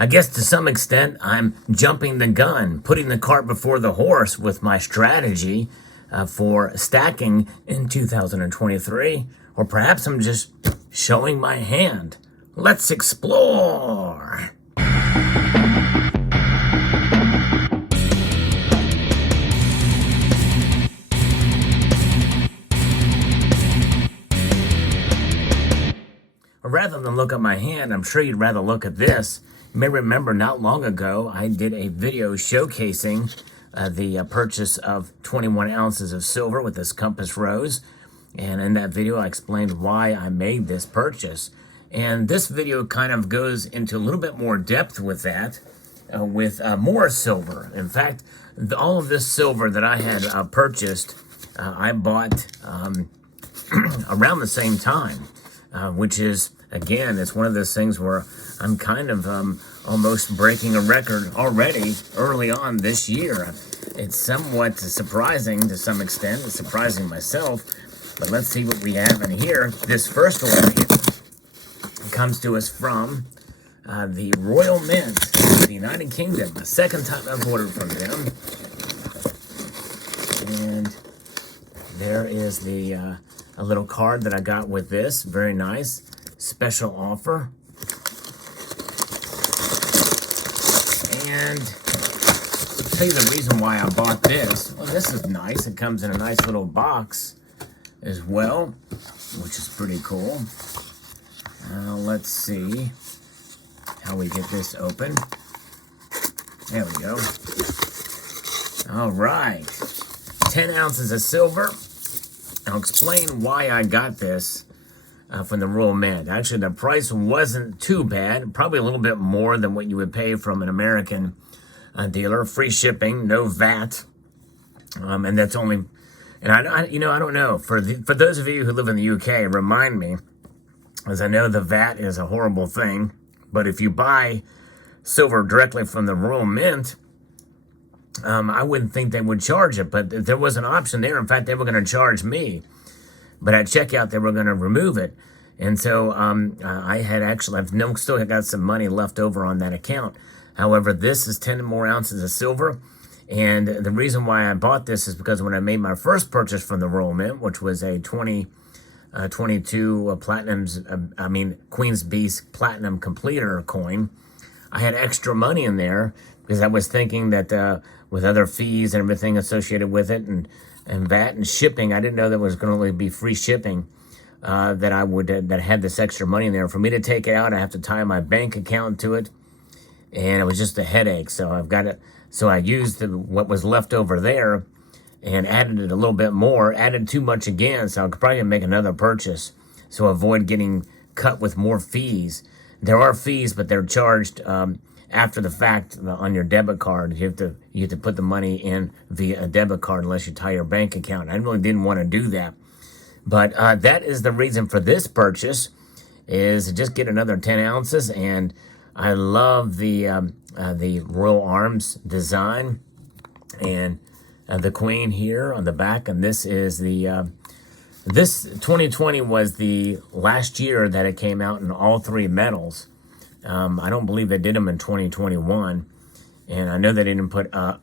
I guess to some extent I'm jumping the gun, putting the cart before the horse with my strategy for stacking in 2023. Or perhaps I'm just showing my hand. Let's explore! Rather than look at my hand, I'm sure you'd rather look at this. You may remember not long ago, I did a video showcasing the purchase of 21 ounces of silver with this compass rose. And in that video, I explained why I made this purchase. And this video kind of goes into a little bit more depth with that, with more silver. In fact, all of this silver that I had purchased, I bought around the same time, which is, again, it's one of those things where I'm kind of almost breaking a record already early on this year. It's somewhat surprising to some extent. It's surprising myself. But let's see what we have in here. This first order comes to us from the Royal Mint of the United Kingdom. The second time I've ordered from them. And there is the a little card that I got with this. Very nice. Special offer. And I'll tell you the reason why I bought this. Well, this is nice. It comes in a nice little box as well, which is pretty cool. Let's see how we get this open. There we go. All right. 10 ounces of silver. I'll explain why I got this from the Royal Mint. Actually, the price wasn't too bad. Probably a little bit more than what you would pay from an American dealer. Free shipping, no VAT. And that's only... And I don't know. For those of you who live in the UK, remind me, as I know the VAT is a horrible thing, but if you buy silver directly from the Royal Mint, I wouldn't think they would charge it, but there was an option there. In fact, they were going to charge me, but at checkout, they were going to remove it. And so I've still got some money left over on that account. However, this is 10 more ounces of silver. And the reason why I bought this is because when I made my first purchase from the Royal Mint, which was a 2022 Queen's Beast Platinum Completer coin, I had extra money in there because I was thinking that with other fees and everything associated with it and VAT and shipping, I didn't know there was going to be free shipping, that had this extra money in there. For me to take it out, I have to tie my bank account to it, and it was just a headache. So I've got it. So I used what was left over there and added it a little bit more, added too much again, so I could probably make another purchase. So avoid getting cut with more fees. There are fees, but they're charged after the fact on your debit card. You have to put the money in via a debit card unless you tie your bank account. I really didn't want to do that. But that is the reason for this purchase, is to just get another 10 ounces. And I love the Royal Arms design and the Queen here on the back. And this is this 2020 was the last year that it came out in all three metals. I don't believe they did them in 2021. And I know they didn't put a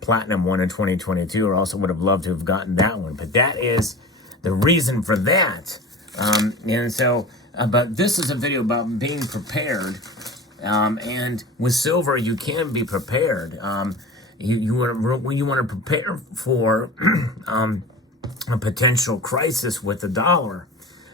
platinum one in 2022, or else I would have loved to have gotten that one. But that is the reason for that. But this is a video about being prepared. And with silver, you can be prepared. You want to prepare for a potential crisis with the dollar,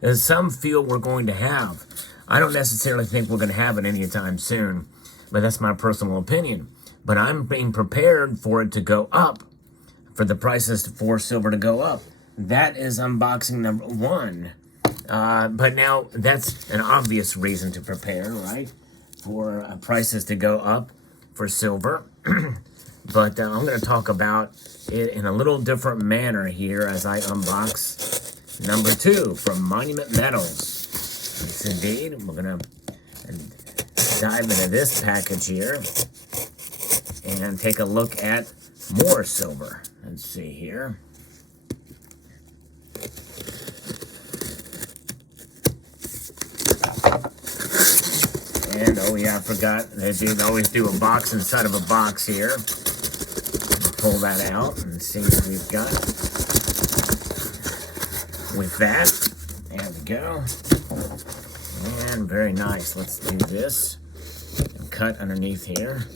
as some feel we're going to have. I don't necessarily think we're going to have it anytime soon, but that's my personal opinion. But I'm being prepared for it to go up, for the prices for silver to go up. That is unboxing number one. But now that's an obvious reason to prepare, right? For prices to go up for silver. But I'm going to talk about it in a little different manner here as I unbox number two from Monument Metals. Yes, indeed. We're going to dive into this package here and take a look at more silver. Let's see here. And Oh yeah, I forgot. They always do a box inside of a box here. Pull that out and see what we've got with that. There we go. And very nice. Let's do this and cut underneath here.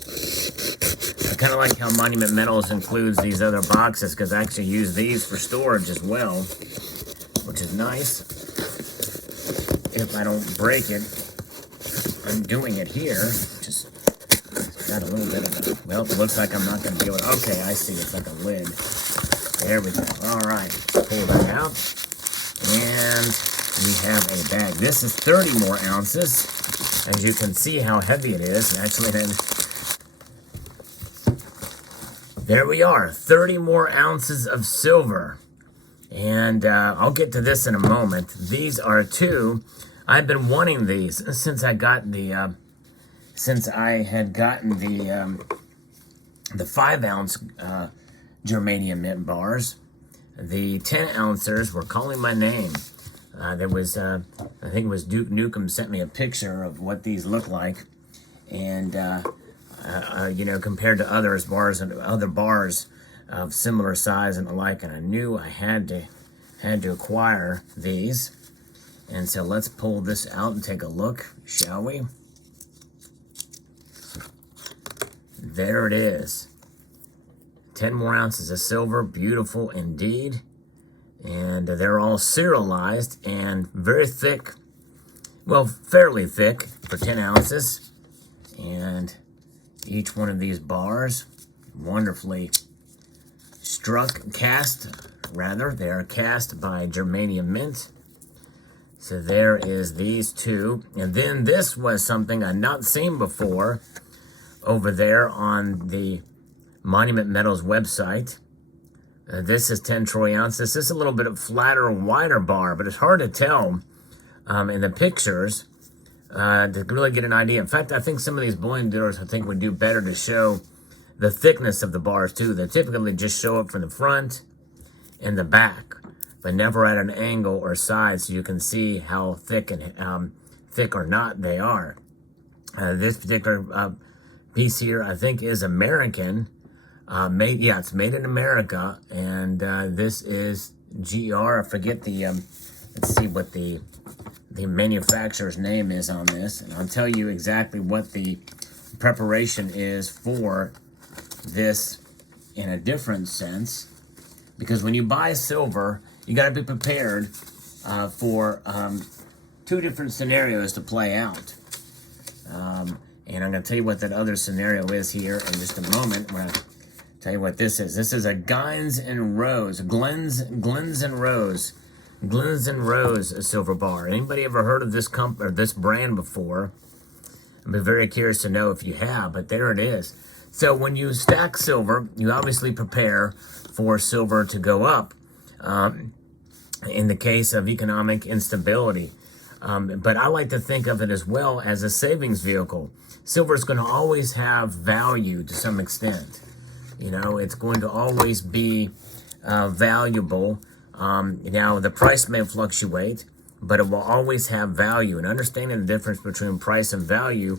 I kind of like how Monument Metals includes these other boxes because I actually use these for storage as well, which is nice. If I don't break it, I'm doing it here. Just got a little bit of a, well, it looks like I'm not going to be able to, okay, I see, it's like a lid. There we go. All right, pull that out. And we have a bag. This is 30 more ounces. As you can see how heavy it is. Actually, then, there we are, 30 more ounces of silver. And I'll get to this in a moment. These are two. I've been wanting these since I got the, since I had gotten the 5 ounce germanium mint bars. The 10 ouncers were calling my name. There was, I think it was Duke Nukem sent me a picture of what these look like. And, you know, compared to other bars of similar size and the like, and I knew I had to acquire these. And so let's pull this out and take a look, shall we? There it is. 10 more ounces of silver, beautiful indeed. And they're all serialized and very thick, well, fairly thick for 10 ounces. And each one of these bars, wonderfully they are cast by Germanium Mint. So there is these two. And then this was something I'd not seen before over there on the Monument Metals website. This is 10 troy ounces. This is a little bit of flatter, wider bar, but it's hard to tell in the pictures to really get an idea. In fact, I think some of these bullion dealers would do better to show the thickness of the bars too. They typically just show it from the front and the back, but never at an angle or side so you can see how thick and thick or not they are. This particular piece here, I think, is American. It's made in America, and this is GR. I forget the, let's see what the manufacturer's name is on this, and I'll tell you exactly what the preparation is for this in a different sense, because when you buy silver, you got to be prepared for two different scenarios to play out. And I'm going to tell you what that other scenario is here in just a moment. I'm going to tell you what this is. This is a Glens and Rose silver bar. Anybody ever heard of this company or this brand before? I'd be very curious to know if you have, but there it is. So when you stack silver, you obviously prepare for silver to go up in the case of economic instability. But I like to think of it as well as a savings vehicle. Silver is going to always have value to some extent. You know, it's going to always be valuable. Now, the price may fluctuate, but it will always have value. And understanding the difference between price and value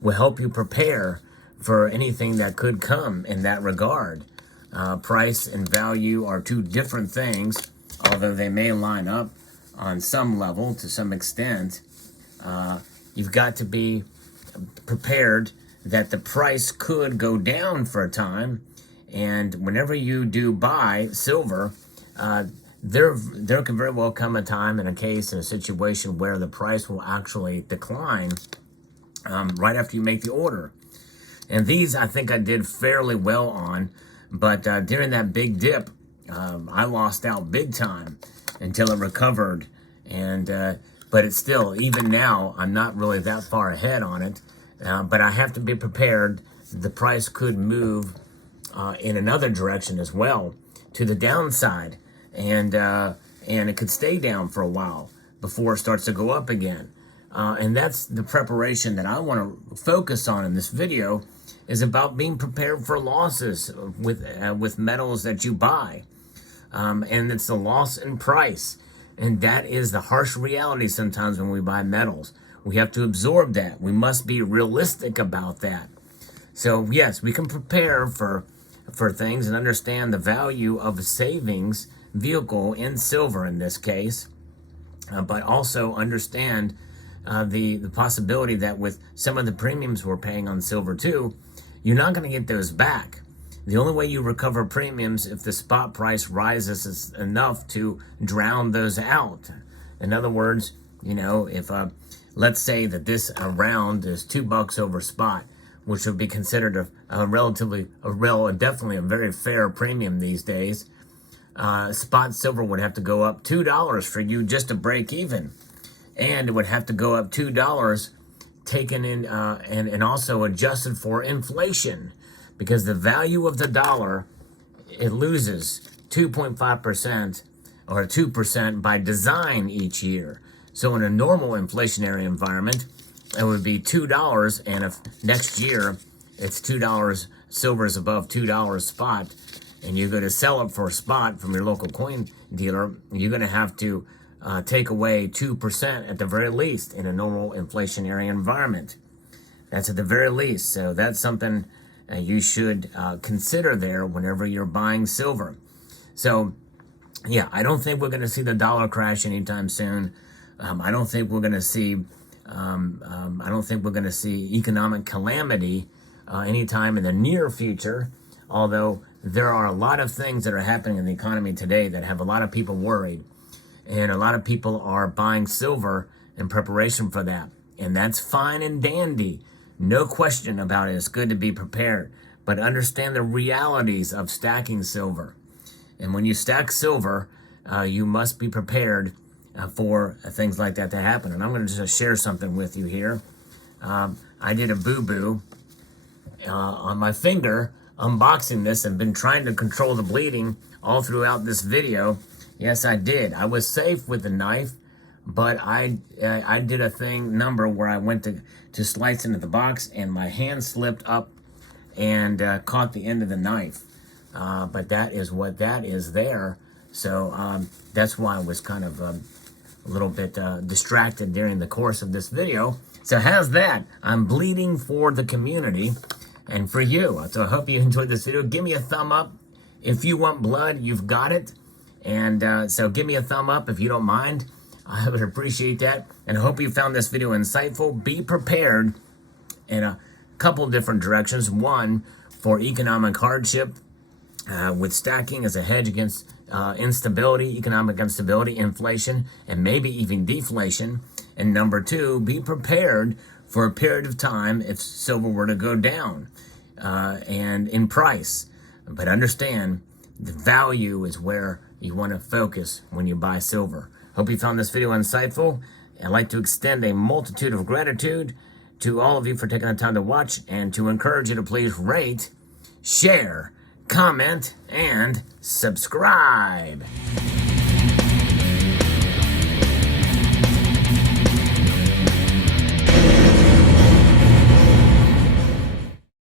will help you prepare for anything that could come in that regard. Price and value are two different things, although they may line up on some level to some extent. You've got to be prepared that the price could go down for a time, and whenever you do buy silver, there can very well come a time in a situation where the price will actually decline right after you make the order. And these I think I did fairly well on, but during that big dip, I lost out big time until it recovered. And but it's still, even now, I'm not really that far ahead on it. But I have to be prepared. The price could move in another direction as well, to the downside. And it could stay down for a while before it starts to go up again. And that's the preparation that I want to focus on in this video, is about being prepared for losses with metals that you buy. And it's the loss in price. And that is the harsh reality sometimes when we buy metals. We have to absorb that. We must be realistic about that. So yes, we can prepare for things and understand the value of a savings vehicle in silver in this case, but also understand the possibility that with some of the premiums we're paying on silver too, you're not going to get those back. The only way you recover premiums if the spot price rises enough to drown those out. In other words, if let's say that this round is $2 over spot, which would be considered definitely a very fair premium these days. Spot silver would have to go up $2 for you just to break even. And it would have to go up $2 taken in and also adjusted for inflation, because the value of the dollar, it loses 2.5% or 2% by design each year. So in a normal inflationary environment, it would be $2, and if next year it's $2, silver is above $2 spot, and you go to sell it for a spot from your local coin dealer, you're going to have to take away 2% at the very least in a normal inflationary environment. That's at the very least. So that's something you should consider there whenever you're buying silver. So yeah, I don't think we're going to see the dollar crash anytime soon. I don't think we're going to see economic calamity anytime in the near future, although there are a lot of things that are happening in the economy today that have a lot of people worried, and a lot of people are buying silver in preparation for that, and that's fine and dandy. No question about it. It's good to be prepared, but understand the realities of stacking silver. And when you stack silver, you must be prepared for things like that to happen. And I'm going to just share something with you here. I did a boo-boo on my finger unboxing this and been trying to control the bleeding all throughout this video. Yes, I did. I was safe with the knife, but I did a number where I went to slice into the box and my hand slipped up and caught the end of the knife. But that is what that is there. So that's why I was kind of a little bit distracted during the course of this video. So how's that? I'm bleeding for the community and for you. So I hope you enjoyed this video. Give me a thumb up. If you want blood, you've got it. And so give me a thumb up if you don't mind. I would appreciate that. And I hope you found this video insightful. Be prepared in a couple different directions. One, for economic hardship, with stacking as a hedge against instability, economic instability, inflation, and maybe even deflation. And number two, be prepared for a period of time if silver were to go down and in price. But understand, the value is where you want to focus when you buy silver. Hope you found this video insightful. I'd like to extend a multitude of gratitude to all of you for taking the time to watch, and to encourage you to please rate, share, comment, and subscribe.